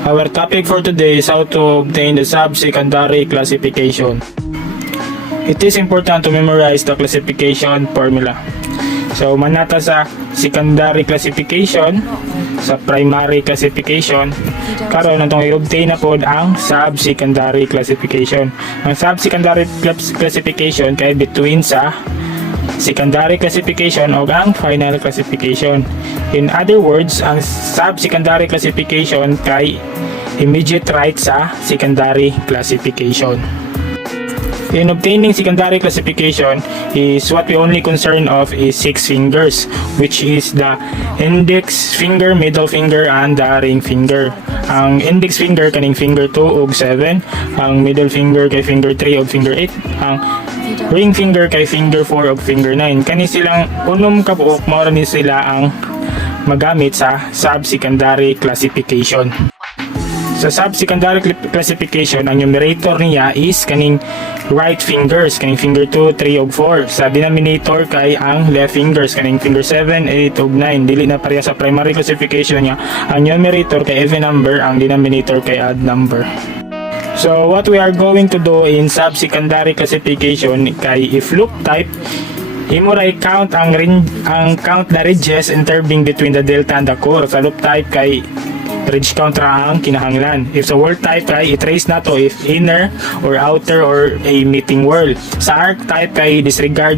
Our topic for today is how to obtain the sub-secondary classification. It is important to memorize the classification formula. So, manata sa secondary classification, sa primary classification, karon natong i-obtain na pod ang sub-secondary classification. Ang sub-secondary classification kay between sa secondary classification o ang final classification. In other words, ang sub-secondary classification kay immediate right sa secondary classification. In obtaining secondary classification is what we only concern of is 6 fingers, which is the index finger, middle finger, and the ring finger. Ang index finger kaning finger 2 ug 7, ang middle finger kay finger 3 ug finger 8, ang ring finger kay finger 4 ug finger 9. Kani silang unom ka buok mao ni sila ang magamit sa sub-secondary classification. Sa sub-secondary classification, ang numerator niya is kaning right fingers, kaning finger 2, 3, ug 4. Sa denominator kay ang left fingers, kaning finger 7, 8, ug 9. Dili na pareha sa primary classification niya. Ang numerator kay even number, ang denominator kay odd number. So, what we are going to do in sub-secondary classification kay if loop type, imo ra count ang count the ridges intervening between the delta and the core. Sa loop type kay ridge count ra ang kinahanglan. If sa word type kay i-trace na to if inner or outer or a meeting word. Sa arc type kay disregard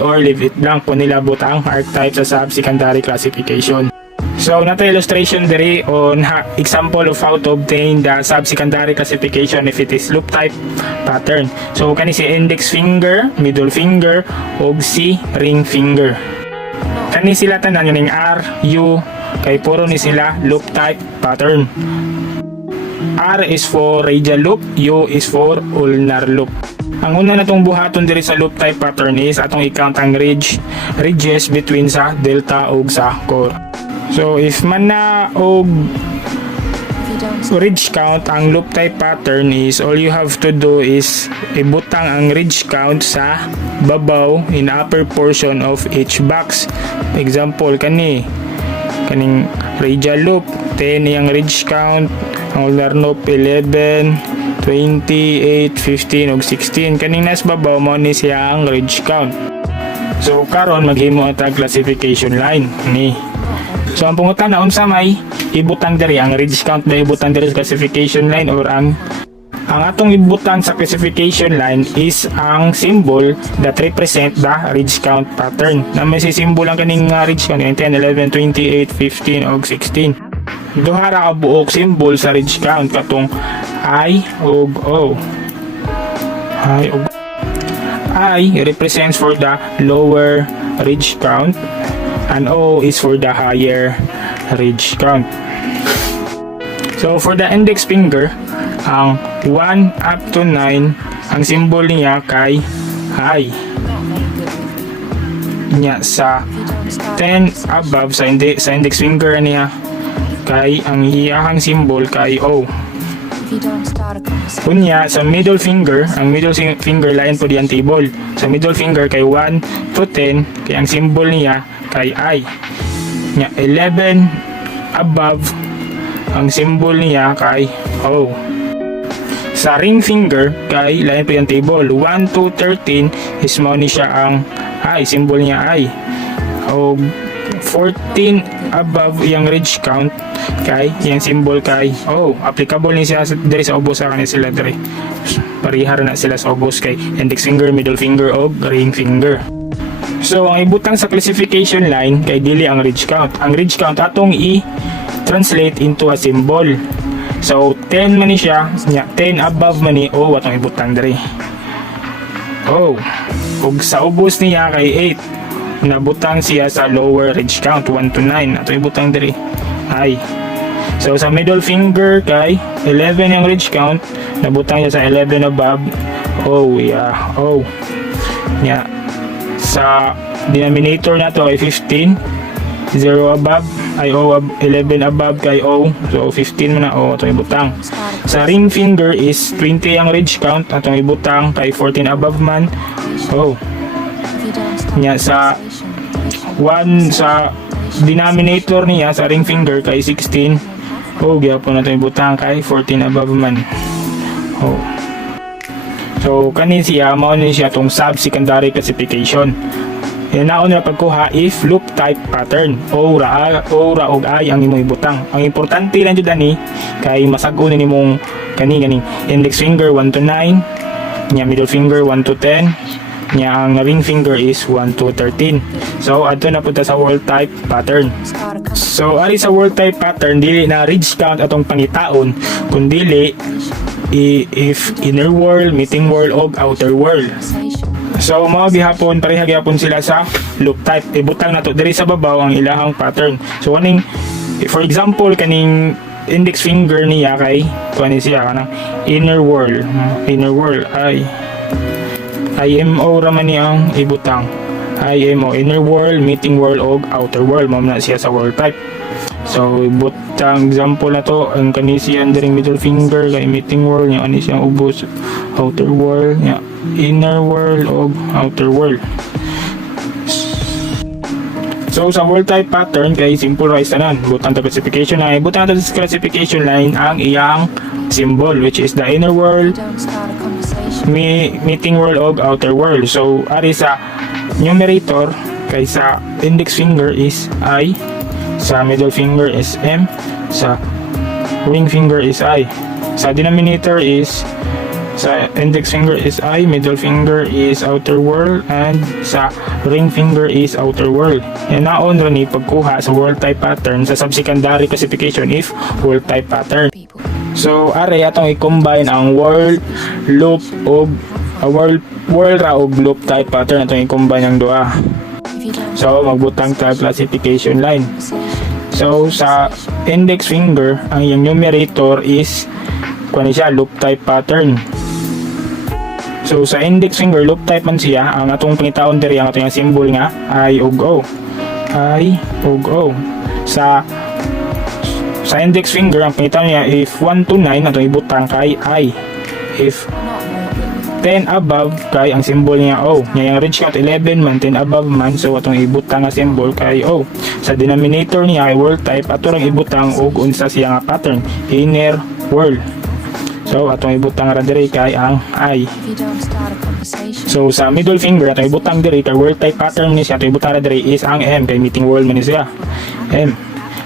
or leave it blank po nilabot ang arc type sa sub-secondary classification. So, nata illustration diri on example of how to obtain the sub-secondary classification if it is loop type pattern. So, kani si index finger, middle finger, ug si ring finger. Kani sila tanan yung R, U, kay puro ni sila loop type pattern. R is for radial loop, U is for ulnar loop. Ang una natong buhaton diri sa loop type pattern is atong i-count ang ridges between sa delta ug sa core. So if man na og ridge count ang loop type pattern is all you have to do is ibutang ang ridge count sa babaw in upper portion of each box. Example kaning radial loop 10 yung ridge count, ang ulnar loop 11, 20, 8, 15 ug 16. Kaning nas babaw mo ni siya ang ridge count. So karon maghimo ta classification line ni. So ang pungutan na unsa may ibutang diri ang ridge count na ibutang diri sa classification line or ang atong ibutang sa classification line is ang symbol that represent the ridge count pattern. Na may symbol ang kaning ridge count 10, 11, 28, 15 ug 16. Duha ra ka buok symbol sa ridge count katong I ug O. I represents for the lower ridge count and O is for the higher ridge count. So for the index finger, ang 1 up to 9, ang symbol niya kay high. Nya sa 10 above sa index finger niya kay ang iyahang symbol kay O. Kunya sa middle finger, ang middle finger lain po diyan table. Sa middle finger kay 1 to 10 kay ang symbol niya kay I. Nya 11 above ang symbol niya kay O. Sa ring finger kay lain po yung table 1 to 13 is mo ni siya ang I, symbol niya I. O 14 above yung ridge count kay yung symbol kay O. Applicable ni siya diri sa ubos sa kanila sila diri. Parihar na sila sa ubos kay index finger, middle finger o ring finger. So ang ibutang sa classification line kay dili ang ridge count. Ang ridge count atong i-translate into a symbol. So 10 man ni siya, 10 above man ni O atong ibutang diri. O. Ug sa ubos niya kay 8, nabutang siya sa lower ridge count 1 to 9 atong ibutang diri. I. So sa middle finger kay 11 yung ridge count, nabutang siya sa 11 above. O, O. Nya sa denominator na to ay 15, 0 above ay O, 11 above kay O, so 15 man na O atong ibutang. Sa ring finger is 20 ang ridge count atong ibutang kay 14 above man O. Nya sa 1 sa denominator niya sa ring finger kay 16, O gyapon nato ibutang kay 14 above man. Oh. So kani siya mao ni siya tong sub-secondary classification. Naon na pagkuha if loop type pattern o ra og ay ang imong ibutang. Ang importante lang jud ani kay masag-on nimong kani index finger 1 to 9, nya middle finger 1 to 10, nya ang ring finger is 1 to 13. So adto na punta sa word type pattern. So ari sa word type pattern dili na ridge count atong pangitaon kundili if inner world, meeting world o outer world. So mga gihapon pareha gihapon sila sa loop type. Ibutang nato diri sa babaw ang ilahang pattern. So kaning for example kaning index finger niya kay kuani siya kanang inner world ay IMO ra man niyang ibutang. IMO inner world, meeting world o outer world mo na siya sa world type. So ibutang example na to ang kanisiyan diring middle finger kay meeting world nya ani siyang ubos outer world nya inner world o outer world. So sa world type pattern kay simple rise tanan butang ta classification line, butang ta sa classification line ang iyang symbol which is the inner world, meeting world o outer world. So ari sa numerator kay sa index finger is I, sa middle finger is M, sa ring finger is I, sa denominator is sa index finger is I, middle finger is outer world, and sa ring finger is outer world. Yan naon ron ni pagkuha sa world type pattern sa subsecondary classification if world type pattern. So are atong i-combine ang world, loop og world ra og loop type pattern atong i-combine ang duha. So magbutang ta classification line. So sa index finger ang iyang numerator is kuno siya loop type pattern. So sa index finger loop type man siya, ang atong pangitaon diri ang atong symbol nga I ug O. I ug O. Sa index finger ang pangitaon niya if 1 to 9 atong ibutang kay I. If 10 above kay ang symbol niya O. Nya yung range count 11 man 10 above man, so atong ibutang nga symbol kay O. Sa denominator niya ay world type ato lang ibutang og unsa siya nga pattern inner world. So atong ibutang ra diri kay ang I. So sa middle finger atong ibutang diri kay world type pattern ni siya atong ibutang ra diri is ang M kay meeting world man ni siya. M.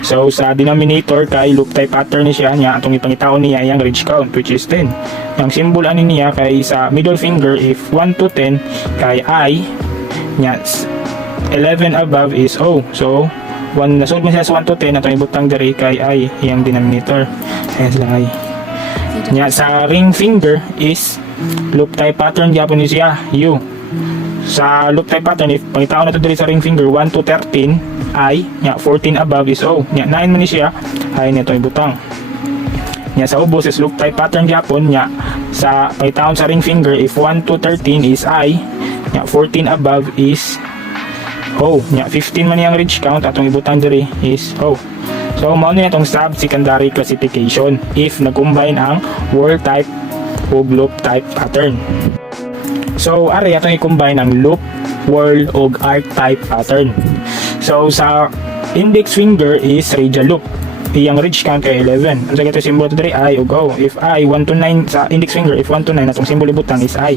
So sa denominator kay loop type pattern ni siya nya atong ipangitaon niya yang range count which is 10. Ang symbol ani niya kay sa middle finger if 1 to 10 kay I nya 11 above is O. So 1 nasud man siya sa 1 to 10 atong ibutang diri kay I yang denominator. Ayan sila I. Nya sa ring finger is loop type pattern gyapon ni siya U. Sa loop type pattern if pangitaon nato diri sa ring finger 1 to 13 I nya 14 above is O. Nya 9 man ni siya ay nito ibutang. Nya sa ubos is loop type pattern gyapon nya sa pangitaon sa ring finger if 1 to 13 is I nya 14 above is O. Nya 15 man yang range count atong ibutang diri is O. So mao ni atong sub-secondary classification if nag-combine ang world type ug loop type pattern. So ari atong i-combine ang loop, world ug arc type pattern. So sa index finger is radial loop. Iyang range count kay 11. Ang sa gato symbol diri I ug O. If I 1 to 9 sa index finger if 1 to 9 atong symbol ibutang is I.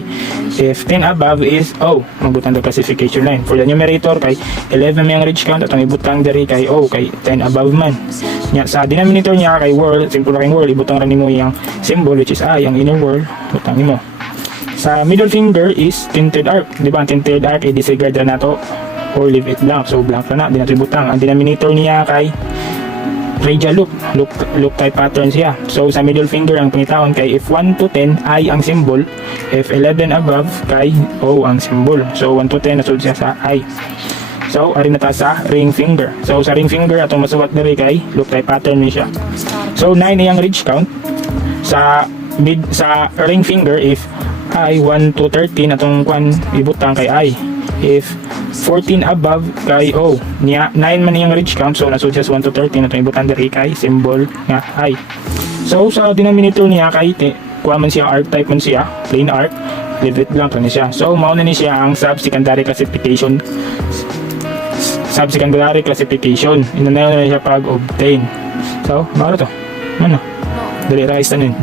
If 10 above is O. Magbutang the classification line. For the numerator kay 11 may range count atong ibutang diri kay O kay 10 above man. Nya sa denominator niya kay world, simple kay world ibutang ra nimo iyang symbol which is I ang inner world butang nimo. Sa middle finger is tinted arc. Di ba ang tinted arc i-disregard na nato or leave it blank. So blank na di nato ibutang. Ang denominator niya kay radial loop type pattern siya. So sa middle finger ang pangitaon kay if 1 to 10 I ang symbol, if 11 above kay O ang symbol. So 1 to 10 nasud siya sa I. So ari na ta sa ring finger. So sa ring finger atong masuwat diri kay loop type pattern ni siya. So 9 iyang range count. Sa ring finger if I 1 to 13 atong kwan ibutang kay I. If 14 above kay O. Nya 9 man iyang range count, so nasud siya 1 to 13 atong ibutang diri kay symbol nga I. So sa denominator niya kay kuha man siya arc type man siya, plain arc, leave it blank ni siya. So mao na ni siya ang sub-secondary classification. Sub-secondary classification. Ina na siya pag obtain. So mao to. Ano? No. Dali ra kay tanin.